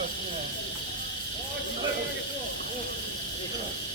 아, 진짜 이겠어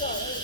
Yeah.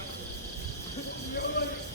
よろしくお願いします。